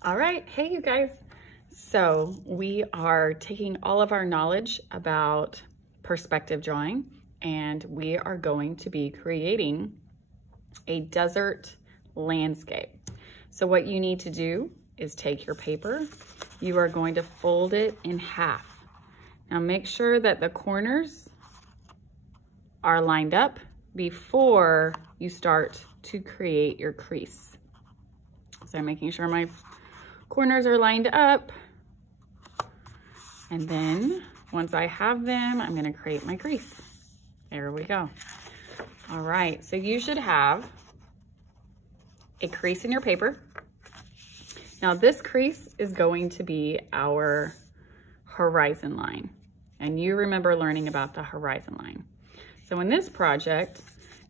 All right, hey you guys. So we are taking all of our knowledge about perspective drawing and we are going to be creating a desert landscape. So what you need to do is take your paper, you are going to fold it in half. Now make sure that the corners are lined up before you start to create your crease. So I'm making sure my corners are lined up. And then once I have them, I'm gonna create my crease. There we go. All right, so you should have a crease in your paper. Now this crease is going to be our horizon line. And you remember learning about the horizon line. So in this project,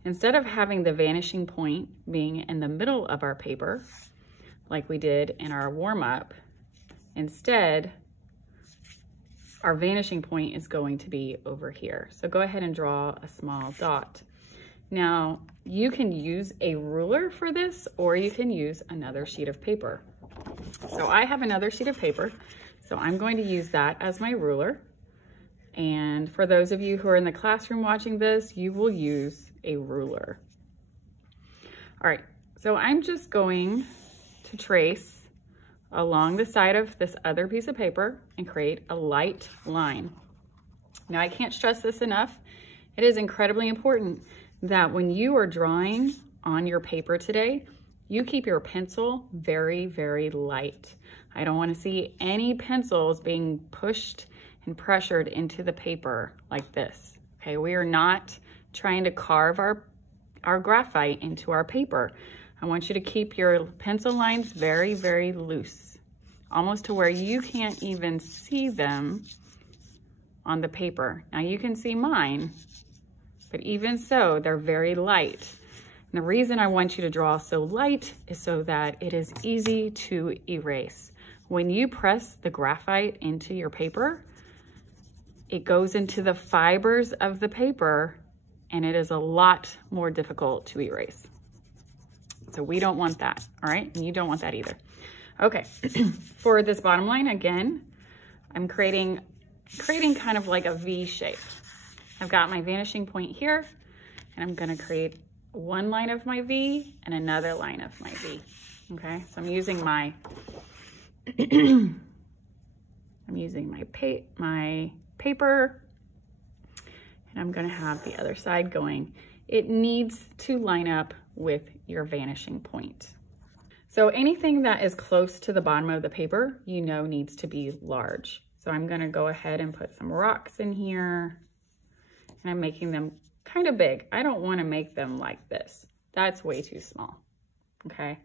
instead of having the vanishing point being in the middle of our paper, like we did in our warm-up, instead, our vanishing point is going to be over here. So go ahead and draw a small dot. Now, you can use a ruler for this, or you can use another sheet of paper. So I have another sheet of paper, so I'm going to use that as my ruler. And for those of you who are in the classroom watching this, you will use a ruler. All right, so I'm just going to trace along the side of this other piece of paper and create a light line. Now I can't stress this enough. It is incredibly important that when you are drawing on your paper today, you keep your pencil very, very light. I don't want to see any pencils being pushed and pressured into the paper like this. Okay, we are not trying to carve our graphite into our paper. I want you to keep your pencil lines very, very loose, almost to where you can't even see them on the paper. Now you can see mine, but even so, they're very light. And the reason I want you to draw so light is so that it is easy to erase. When you press the graphite into your paper, it goes into the fibers of the paper and it is a lot more difficult to erase. So we don't want that, all right? And you don't want that either. Okay, for this bottom line, again, I'm creating kind of like a V shape. I've got my vanishing point here, and I'm gonna create one line of my V and another line of my V, okay? So I'm using my, my paper, and I'm gonna have the other side going. It needs to line up with your vanishing point. So anything that is close to the bottom of the paper, you know needs to be large. So I'm gonna go ahead and put some rocks in here, and I'm making them kind of big. I don't wanna make them like this. That's way too small, okay?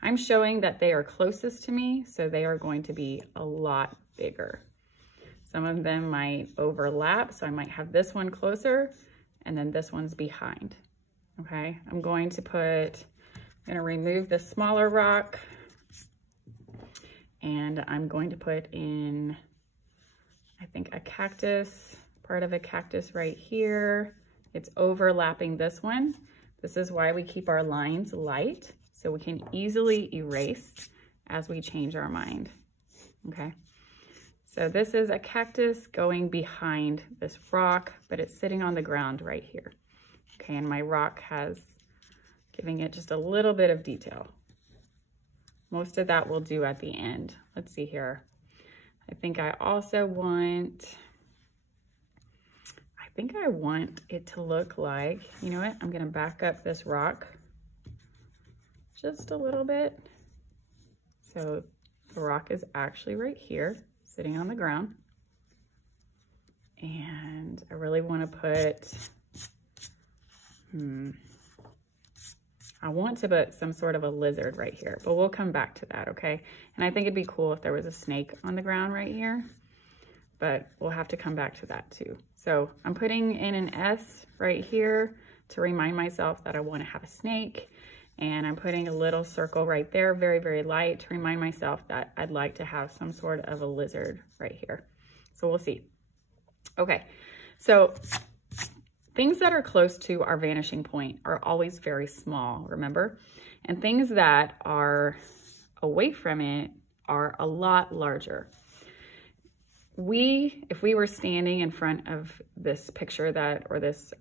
I'm showing that they are closest to me, so they are going to be a lot bigger. Some of them might overlap, so I might have this one closer, and then this one's behind, okay? I'm going to remove the smaller rock, and I'm going to put in, I think, a cactus, part of a cactus right here. It's overlapping this one. This is why we keep our lines light, so we can easily erase as we change our mind, okay? So this is a cactus going behind this rock, but it's sitting on the ground right here. Okay, and my rock has, giving it just a little bit of detail. Most of that we'll do at the end. Let's see here. I think I want it to look like, you know what? I'm gonna back up this rock just a little bit. So the rock is actually right here, sitting on the ground. And I really want to put, I want to put some sort of a lizard right here, but we'll come back to that, okay? And I think it'd be cool if there was a snake on the ground right here, but we'll have to come back to that too. So I'm putting in an S right here to remind myself that I want to have a snake. And I'm putting a little circle right there, very, very light, to remind myself that I'd like to have some sort of a lizard right here. So we'll see. Okay, so things that are close to our vanishing point are always very small, remember? And things that are away from it are a lot larger. If we were standing in front of this picture or this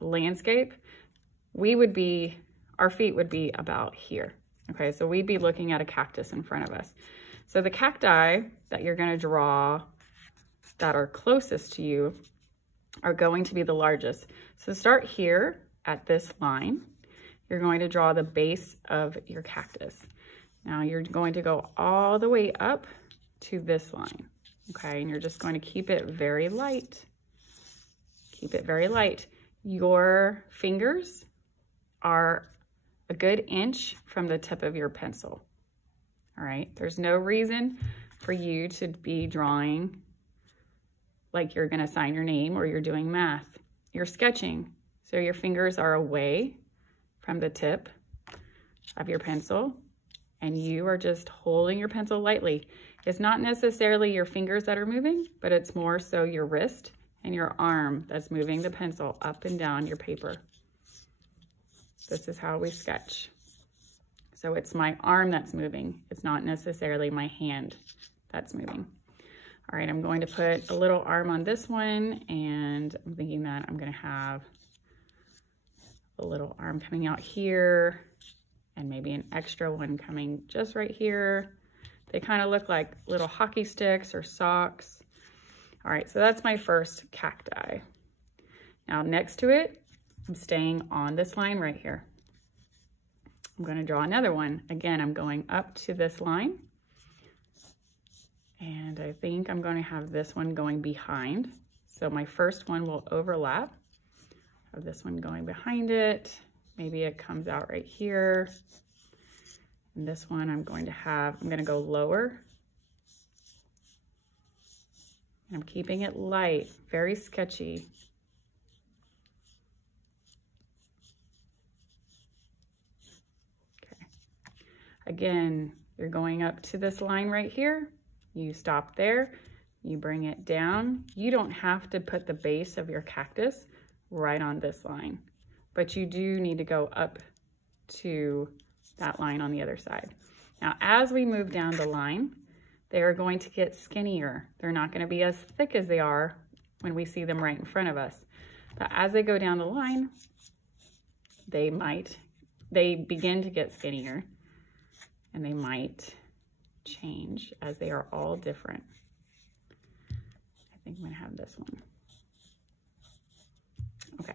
landscape, our feet would be about here. Okay, so we'd be looking at a cactus in front of us. So the cacti that you're gonna draw that are closest to you are going to be the largest. So start here at this line. You're going to draw the base of your cactus. Now you're going to go all the way up to this line, okay? And you're just going to keep it very light. Keep it very light. Your fingers are a good inch from the tip of your pencil, all right? There's no reason for you to be drawing like you're gonna sign your name or you're doing math. You're sketching, so your fingers are away from the tip of your pencil, and you are just holding your pencil lightly. It's not necessarily your fingers that are moving, but it's more so your wrist and your arm that's moving the pencil up and down your paper. This is how we sketch. So it's my arm that's moving. It's not necessarily my hand that's moving. All right, I'm going to put a little arm on this one, and I'm thinking that I'm gonna have a little arm coming out here and maybe an extra one coming just right here. They kind of look like little hockey sticks or socks. All right, so that's my first cacti. Now next to it, I'm staying on this line right here. I'm gonna draw another one. Again, I'm going up to this line, and I think I'm gonna have this one going behind. So my first one will overlap of this one going behind it. Maybe it comes out right here. And this one I'm gonna go lower. And I'm keeping it light, very sketchy. Okay. Again, you're going up to this line right here. You stop there, you bring it down. You don't have to put the base of your cactus right on this line, but you do need to go up to that line on the other side. Now, as we move down the line, they are going to get skinnier. They're not going to be as thick as they are when we see them right in front of us. But as they go down the line, they begin to get skinnier, and they might change as they are all different. I think I'm going to have this one. Okay.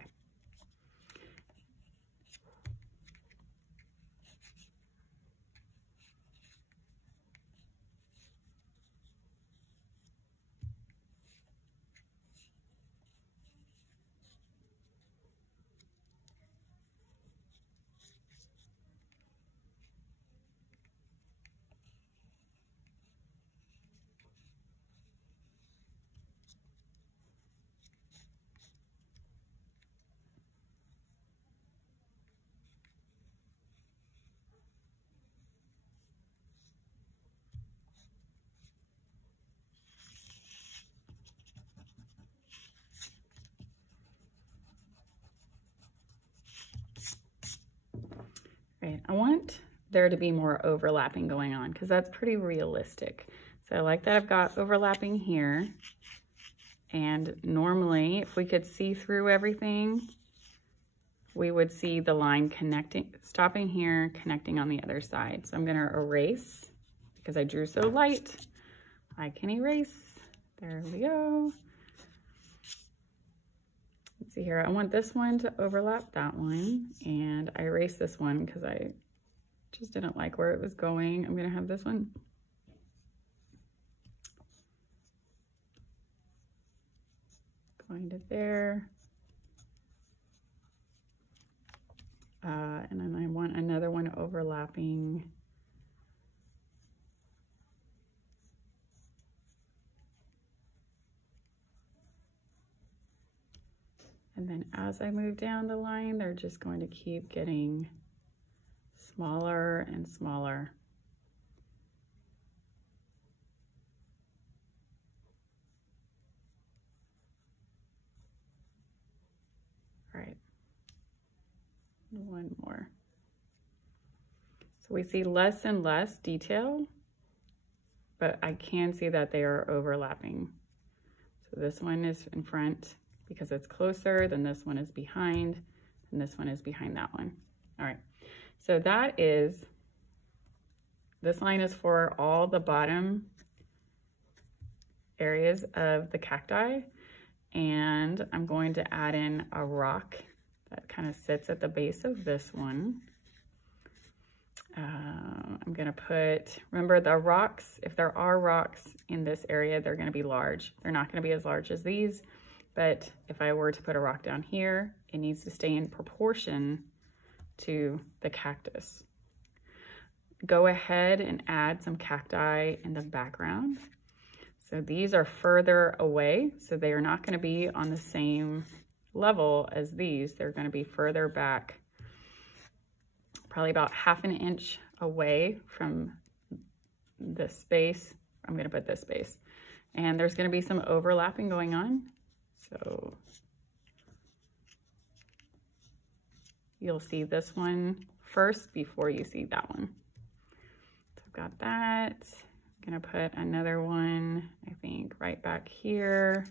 Right. I want there to be more overlapping going on because that's pretty realistic. So I like that I've got overlapping here. And normally, if we could see through everything, we would see the line stopping here, connecting on the other side. So I'm going to erase because I drew so light. I can erase. There we go. Let's see here. I want this one to overlap that one, and I erased this one because I just didn't like where it was going. I'm going to have this one. Going to there. And then I want another one overlapping. And then as I move down the line, they're just going to keep getting smaller and smaller. All right, one more. So we see less and less detail but I can see that they are overlapping. So this one is in front because it's closer, then this one is behind, and this one is behind that one. All right, so that is, this line is for all the bottom areas of the cacti, and I'm going to add in a rock that kind of sits at the base of this one. I'm gonna put, remember the rocks, if there are rocks in this area, they're gonna be large. They're not gonna be as large as these, but if I were to put a rock down here, it needs to stay in proportion to the cactus. Go ahead and add some cacti in the background. So these are further away, so they are not gonna be on the same level as these. They're gonna be further back, probably about ½ inch away from this space. I'm gonna put this space. And there's gonna be some overlapping going on. So you'll see this one first before you see that one. So I've got that. I'm gonna put another one, I think, right back here.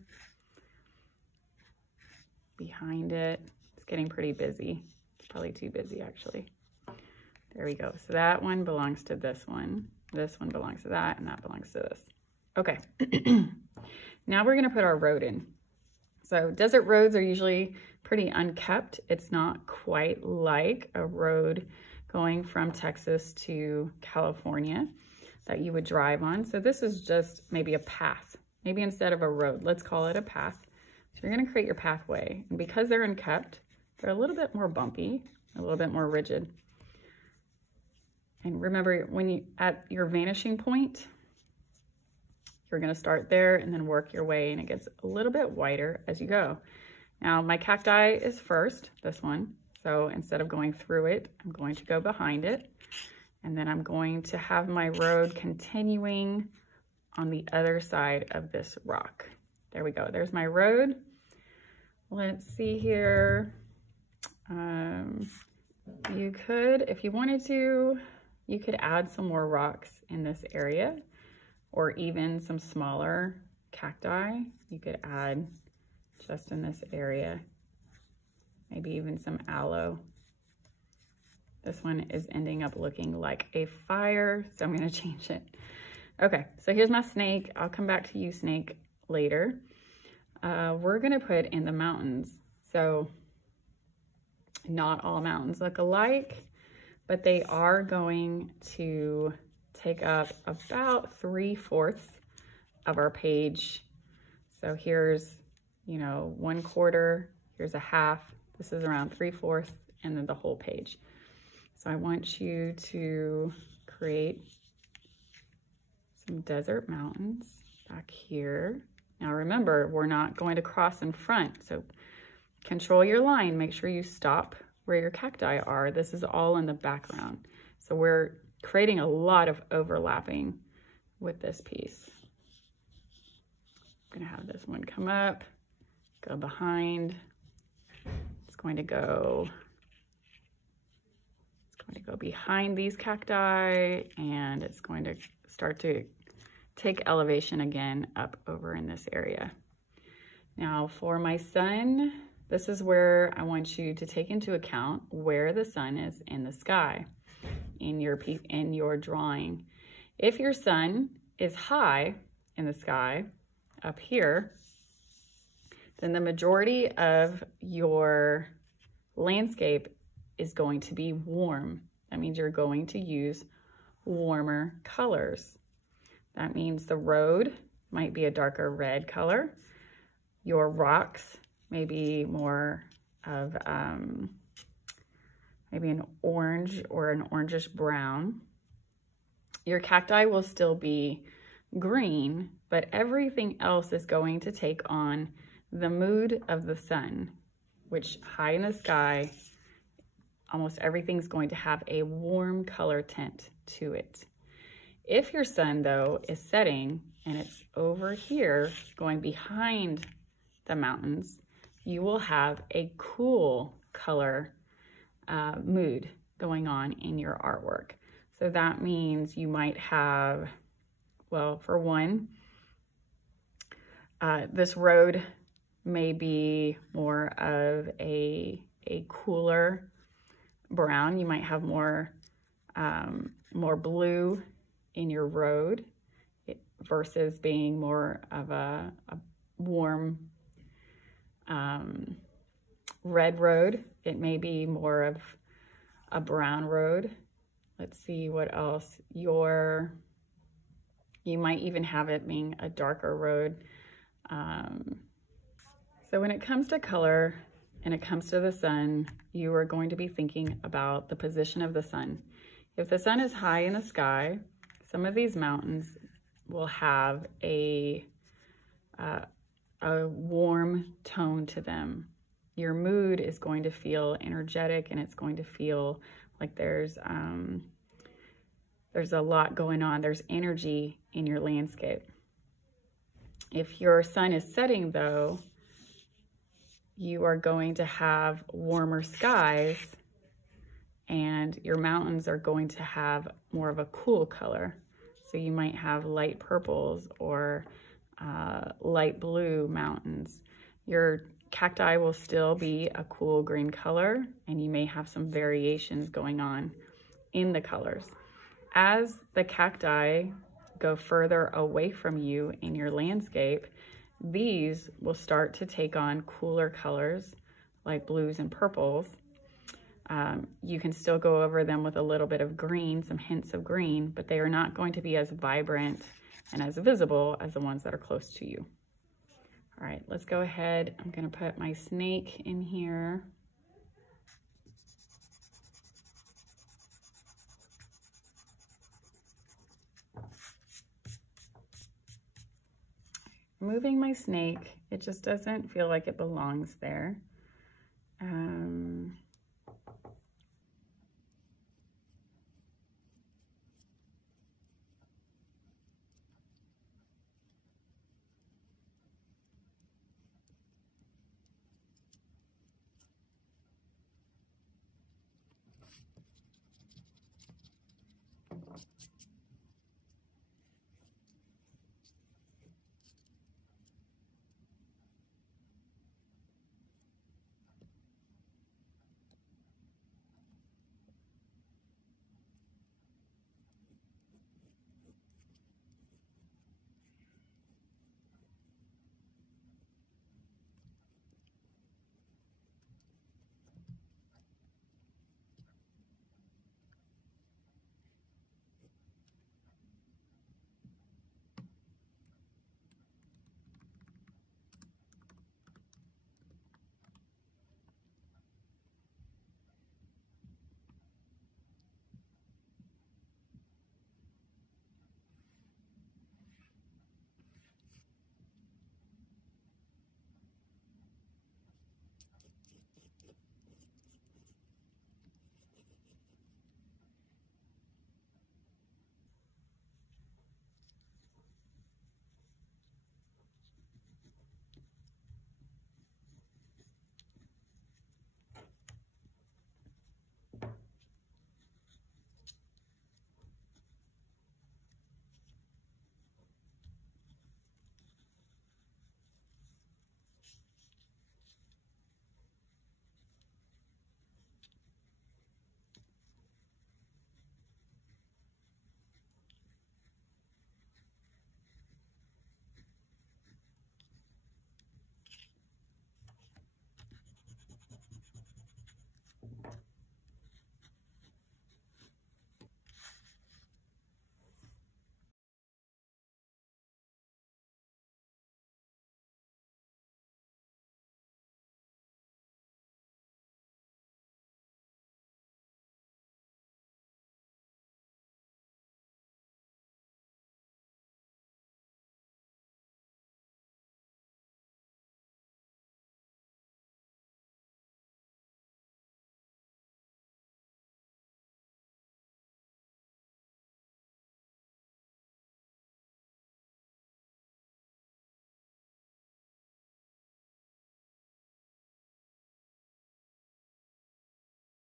Behind it. It's getting pretty busy. It's probably too busy actually. There we go. So that one belongs to this one belongs to that, and that belongs to this. Okay. Now we're gonna put our road in. So desert roads are usually pretty unkept. It's not quite like a road going from Texas to California that you would drive on. So this is just maybe a path. Maybe instead of a road, let's call it a path. So you're gonna create your pathway. And because they're unkept, they're a little bit more bumpy, a little bit more rigid. And remember, when you at your vanishing point, you're gonna start there and then work your way, and it gets a little bit wider as you go. Now my cacti is first, this one. So instead of going through it, I'm going to go behind it. And then I'm going to have my road continuing on the other side of this rock. There we go, there's my road. Let's see here. You could, if you wanted to, you could add some more rocks in this area, or even some smaller cacti. You could add just in this area, maybe even some aloe. This one is ending up looking like a fire, so I'm gonna change it. Okay, so here's my snake. I'll come back to you, snake, later. We're gonna put in the mountains. So not all mountains look alike, but they are going to take up about 3/4 of our page. So here's, you know, 1/4, here's a half, this is around 3/4, and then the whole page. So I want you to create some desert mountains back here. Now remember, we're not going to cross in front, so control your line, make sure you stop where your cacti are. This is all in the background. So we're creating a lot of overlapping with this piece. I'm gonna have this one come up, go behind. It's going to go behind these cacti, and it's going to start to take elevation again up over in this area. Now for my sun, this is where I want you to take into account where the sun is in the sky in your drawing. If your sun is high in the sky up here, then the majority of your landscape is going to be warm. That means you're going to use warmer colors. That means the road might be a darker red color. Your rocks may be more of maybe an orange or an orangish brown. Your cacti will still be green, but everything else is going to take on the mood of the sun, which high in the sky, almost everything's going to have a warm color tint to it. If your sun, though, is setting and it's over here going behind the mountains, you will have a cool color mood going on in your artwork. So that means you might have Well, for one, this road may be more of a cooler brown. You might have more blue in your road versus being more of a warm red road. It may be more of a brown road. Let's see what else. You might even have it being a darker road. So when it comes to color and it comes to the sun, you are going to be thinking about the position of the sun. If the sun is high in the sky, some of these mountains will have a warm tone to them. Your mood is going to feel energetic, and it's going to feel like there's a lot going on. There's energy in your landscape. If your sun is setting, though, you are going to have warmer skies, and your mountains are going to have more of a cool color. So you might have light purples or light blue mountains. Your cacti will still be a cool green color, and you may have some variations going on in the colors. As the cacti go further away from you in your landscape, these will start to take on cooler colors like blues and purples. You can still go over them with a little bit of green, some hints of green, but they are not going to be as vibrant and as visible as the ones that are close to you. All right, let's go ahead. I'm going to put my snake in here. Moving my snake, it just doesn't feel like it belongs there.